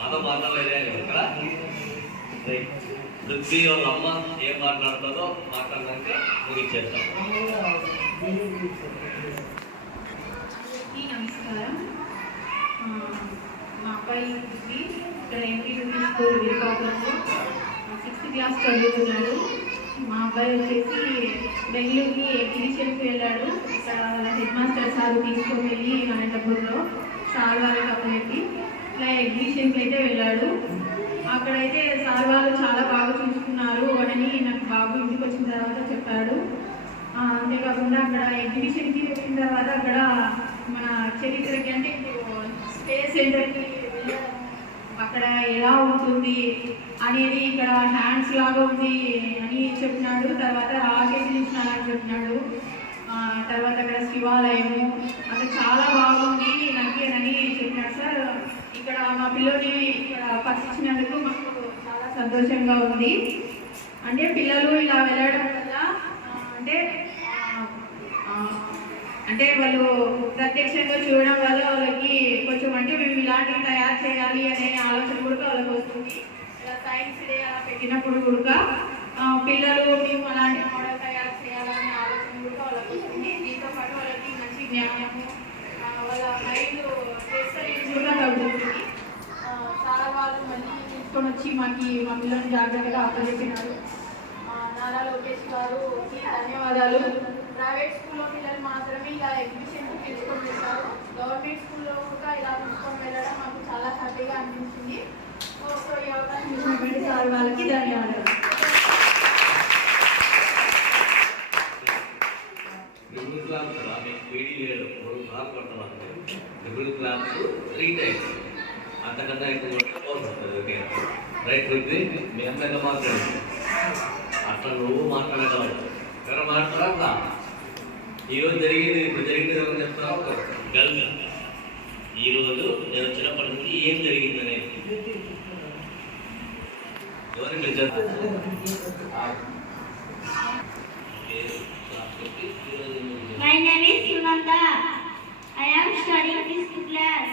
మాతో మాట్లాడలేదే ఇక్కడ పృథ్వీ వాళ్ళ అమ్మ ఏం మాట్లాడుతుందో మాట్లాడడానికి ముగించేస్తాం. నమస్కారం. మా అబ్బాయి పృథ్వీ ఇక్కడ ఎంపీ స్కూల్ విశాఖపట్నంలో 6th క్లాస్ చదువుతున్నాడు. మా అబ్బాయి వచ్చేసి బెంగళూరుకి ఎగ్జిబిషన్కి వెళ్ళాడు. ఇక్కడ వాళ్ళ హెడ్ మాస్టర్ సార్ తీసుకొని వెళ్ళి అనంతపూర్లో సార్ వాళ్ళకి అప్పచెప్పి ఇట్లా ఎగ్జిబిషన్కి అయితే వెళ్ళాడు. అక్కడైతే సార్ వాళ్ళు చాలా బాగా చూసుకున్నారు అని నాకు బాబు ఇంటికి వచ్చిన తర్వాత చెప్పాడు. అంతేకాకుండా అక్కడ ఎగ్జిబిషన్కి వచ్చిన తర్వాత అక్కడ మన చరిత్రకి అంటే స్పేస్ సెంటర్కి వెళ్ళాము. అక్కడ ఎలా ఉంటుంది అనేది ఇక్కడ హ్యాండ్స్ లాగా ఉంది అని చెప్పినాడు. తర్వాత రాకెట్ చూసినారని చెప్పినాడు. తర్వాత అక్కడ శివాలయము అక్కడ చాలా బాగుంది నాకు అని చెప్పినాడు సార్. ఇక్కడ మా పిల్లల్ని ఇక్కడ పరిచించినందుకు మాకు చాలా సంతోషంగా ఉంది. అంటే పిల్లలు ఇలా వెళ్ళడం వల్ల అంటే వాళ్ళు ప్రత్యక్షంగా చూడడం వల్ల వాళ్ళకి కొంచెం అంటే మేము ఇలాంటివి తయారు చేయాలి అనే ఆలోచన కూడా వాళ్ళకి వస్తుంది. ఇలా సైన్స్ డే అలా పెట్టినప్పుడు కూడా పిల్లలు మేము అలాంటి మోడల్ తయారు చేయాలనే ఆలోచన కూడా వాళ్ళకి వస్తుంది. దీంతో పాటు వాళ్ళకి మంచి జ్ఞానము వాళ్ళ మైండ్ స్ట్రెస్ అనేది కూడా తగ్గుతుంది. చాలా వాళ్ళు మళ్ళీ తీసుకొని వచ్చి మా పిల్లల్ని జాగ్రత్తగా అప్పచెప్పినారు. నారా లోకేష్ గారుకి ధన్యవాదాలు. ప్రైవేట్ స్కూల్లో పిల్లలు మాత్రమే ఇలా ఎగ్జిబిషన్కి తీసుకొని వెళ్తారు. గవర్నమెంట్ స్కూల్లో కూడా ఇలా తీసుకొని వెళ్ళడం మాకు చాలా హ్యాపీగా అనిపించింది. సో ఈ అవకాశం ఇచ్చినటువంటి సార్ వాళ్ళకి ధన్యవాదాలు. అంతకన్నా ఎక్కువ రైట్ పృథ్వీ మీ అమ్మాయిగా మాట్లాడు. అట్లా నువ్వు మాట్లాడేవాడు ఎవరు మాట్లాడాలా? ఈరోజు జరిగింది ఇప్పుడు జరిగింది ఎవరు చెప్తావు? గల్గా ఈరోజు నేను వచ్చినప్పటి నుంచి ఏం జరిగిందనే ఎవరికి My name is Sunanda. I am studying this class.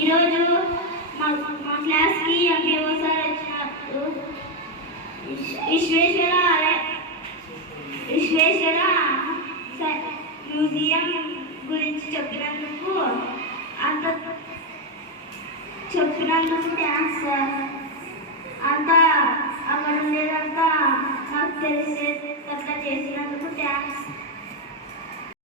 ఈరోజు మా క్లాస్కి ఎంపీఓ సార్ వచ్చినప్పుడు విశ్వేశ్వర మ్యూజియం గురించి చెప్పినందుకు థ్యాంక్స్ సార్. అంతా అక్కడ ఉండేదంతా నాకు తెలిసేటట్లా చేసినందుకు థ్యాంక్స్.